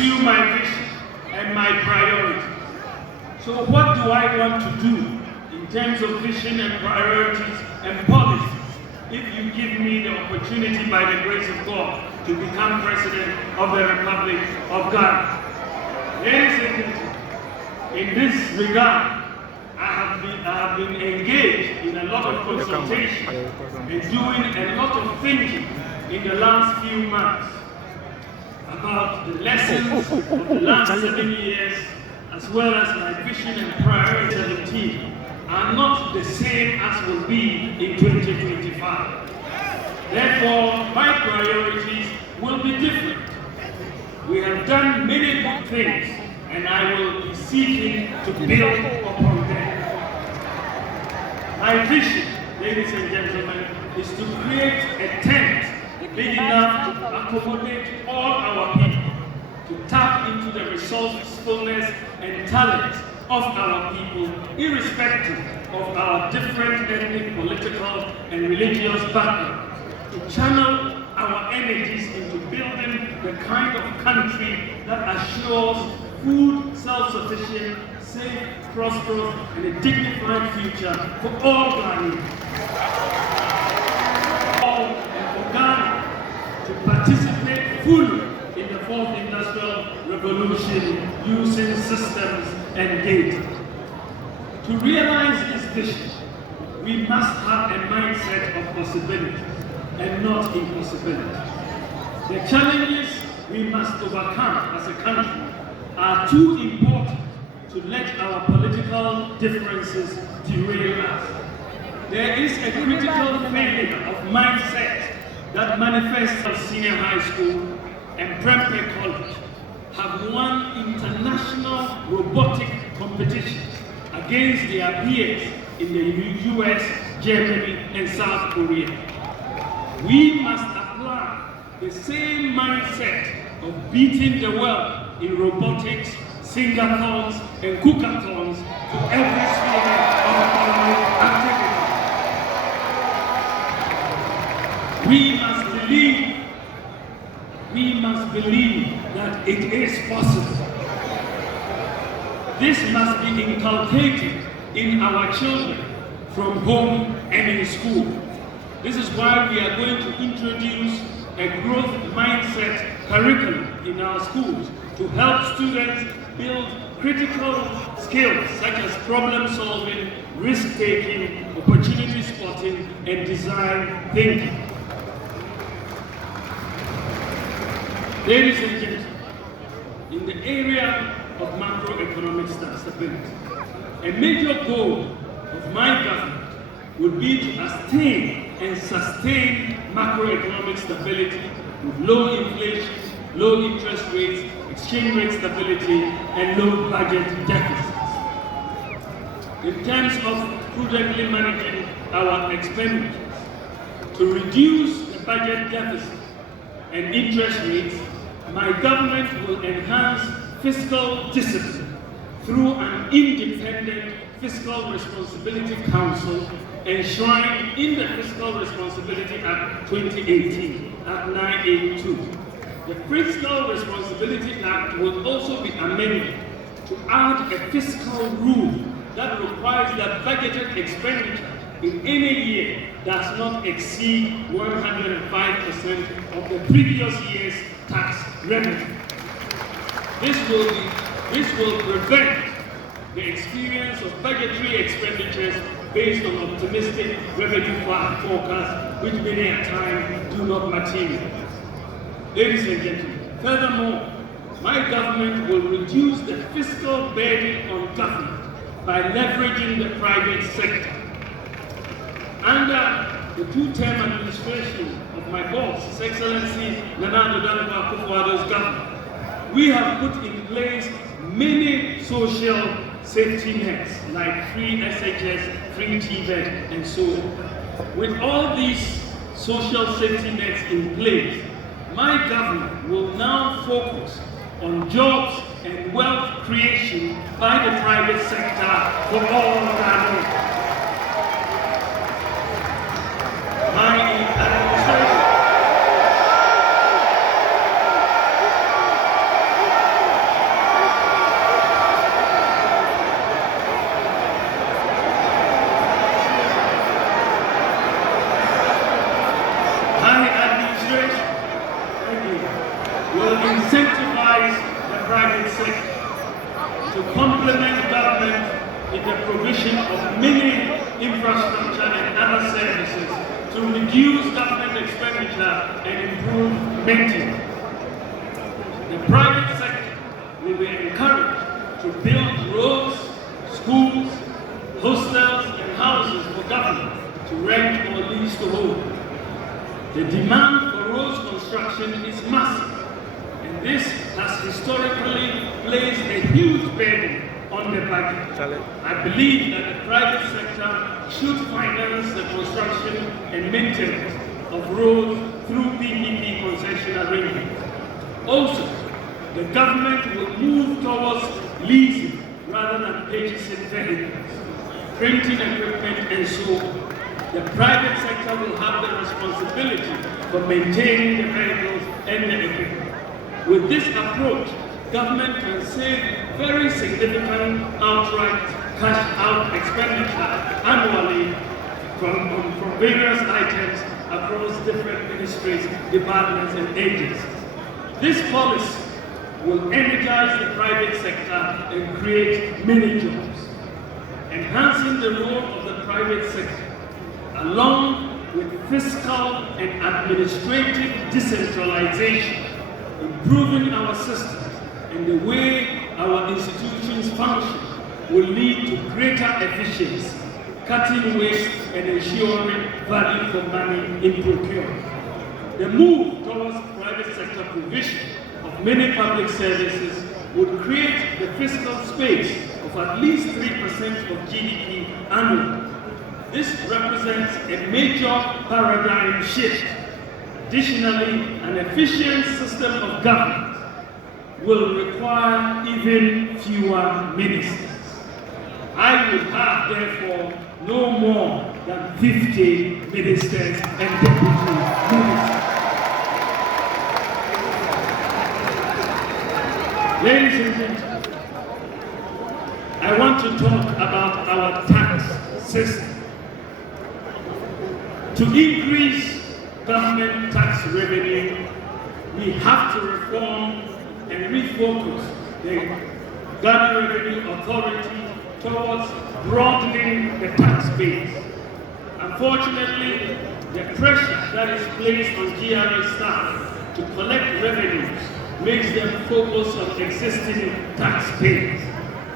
pursue my vision and my priorities. So what do I want to do in terms of vision and priorities and policies if you give me the opportunity by the grace of God to become President of the Republic of Ghana? Ladies and gentlemen, in this regard, I have been engaged in a lot of consultation and doing a lot of thinking in the last few months about the lessons of the last 7 years, as well as my vision and priority 17 are not the same as will be in 2025. Therefore, my priorities will be different. We have done many good things, and I will be seeking to build upon them. My vision, ladies and gentlemen, is to create a tent big enough to accommodate all our people, to tap into the resourcefulness and talent of our people, irrespective of our different ethnic, political, and religious background, to channel our energies into building the kind of country that assures food self-sufficient, safe, prosperous, and a dignified future for all Ghanaians. And for Ghana to participate fully in the fourth industrial revolution using systems and data. To realize this vision, we must have a mindset of possibility and not impossibility. The challenges we must overcome as a country are too important to let our political differences derail us. There is a critical failure of mindset that manifests at senior high school and primary college have won international robotic competitions against their peers in the US, Germany, and South Korea. We must apply the same mindset of beating the world in robotics, singathons, and cookathons to every sphere of economic activity. We must believe that it is possible. This must be inculcated in our children from home and in school. This is why we are going to introduce a growth mindset curriculum in our schools to help students build critical skills such as problem solving, risk taking, opportunity spotting, and design thinking. Ladies and gentlemen, in the area of macroeconomic stability, a major goal of my government would be to attain and sustain macroeconomic stability with low inflation, low interest rates, exchange rate stability, and low budget deficits. In terms of prudently managing our expenditures, to reduce the budget deficit and interest rates, my government will enhance fiscal discipline through an independent Fiscal Responsibility Council enshrined in the Fiscal Responsibility Act 2018, Act 982. The Fiscal Responsibility Act will also be amended to add a fiscal rule that requires that budgeted expenditure in any year does not exceed 105% of the previous year's tax revenue. This will prevent the experience of budgetary expenditures based on optimistic revenue forecasts, which many a time do not materialize. Ladies and gentlemen, furthermore, my government will reduce the fiscal burden on government by leveraging the private sector. Under the two-term administration of my boss, His Excellency Nana Addo Akufo-Addo's government, we have put in place many social safety nets like free SHS, free TVET, and so on. With all these social safety nets in place, my government will now focus on jobs and wealth creation by the private sector for all Ghanaians. My administration complement government in the provision of many infrastructure and other services to reduce government expenditure and improve maintenance. The private sector will be encouraged to build roads, schools, hostels, and houses for government to rent or lease to hold. The demand for roads construction is massive, and this has historically placed a huge burden on the budget. I believe that the private sector should finance the construction and maintenance of roads through PPP concession arrangements. Also, the government will move towards leasing rather than purchasing vehicles, printing equipment, and so on. The private sector will have the responsibility for maintaining the vehicles and the equipment. With this approach, government can save very significant outright cash out expenditure annually from various items across different ministries, departments, and agencies. This policy will energize the private sector and create many jobs. Enhancing the role of the private sector, along with fiscal and administrative decentralization, improving our systems and the way our institutions function, will lead to greater efficiency, cutting waste and ensuring value for money in procurement. The move towards private sector provision of many public services would create the fiscal space of at least 3% of GDP annually. This represents a major paradigm shift. Additionally, an efficient system of government will require even fewer ministers. I will have, therefore, no more than 50 ministers and deputy ministers. Ladies and gentlemen, I want to talk about our tax system. To increase government tax revenue, we have to reform and refocus the Ghana Revenue Authority towards broadening the tax base. Unfortunately, the pressure that is placed on GRA staff to collect revenues makes them focus on existing taxpayers.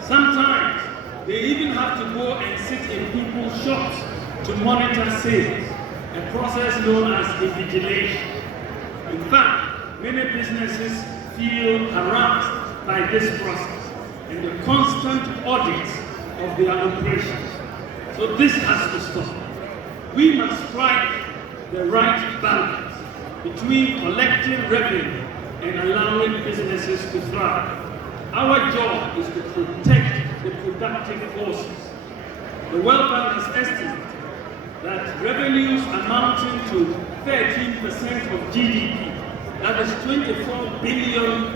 Sometimes they even have to go and sit in people's shops to monitor sales, a process known as invigilation. In fact, many businesses feel harassed by this process and the constant audits of their operations. So this has to stop. We must strike the right balance between collecting revenue and allowing businesses to thrive. Our job is to protect the productive forces. The World Bank has estimated that revenues amounting to 13% of GDP, that is $24 billion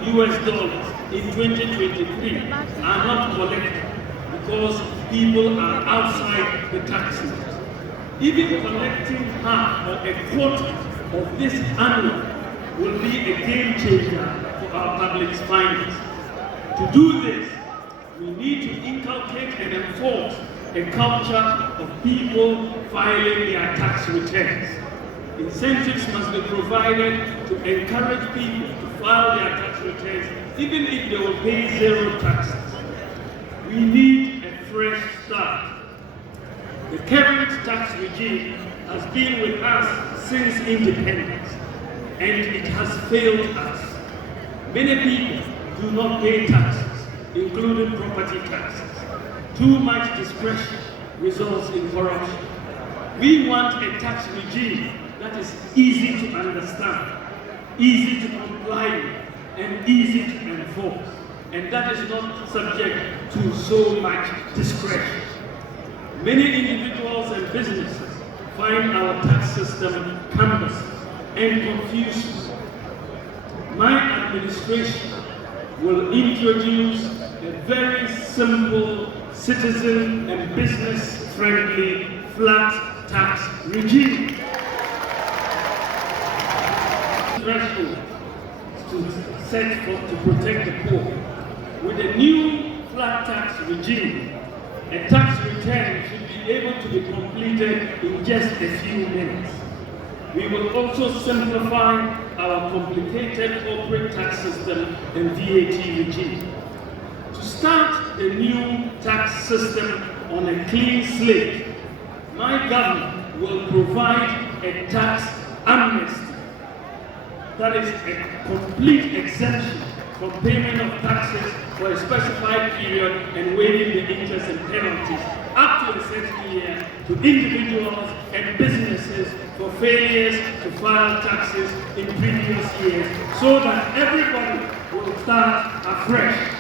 in 2023, are not collected because people are outside the tax net. Even collecting half or a quarter of this annually will be a game changer for our public finance. To do this, we need to inculcate and enforce a culture of people filing their tax returns. Incentives must be provided to encourage people to file their tax returns, even if they will pay zero taxes. We need a fresh start. The current tax regime has been with us since independence, and it has failed us. Many people do not pay taxes, including property taxes. Too much discretion results in corruption. We want a tax regime that is easy to understand, easy to comply with, and easy to enforce, and that is not subject to so much discretion. Many individuals and businesses find our tax system cumbersome and confusing. My administration will introduce a very simple, citizen and business-friendly flat tax regime. Threshold to set for to protect the poor. With a new flat tax regime, a tax return should be able to be completed in just a few minutes. We will also simplify our complicated corporate tax system and VAT regime. To start a new tax system on a clean slate, my government will provide a tax amnesty, that is a complete exemption from payment of taxes for a specified period and waiving the interest and penalties up to a certain year to individuals and businesses for failures to file taxes in previous years, so that everybody will start afresh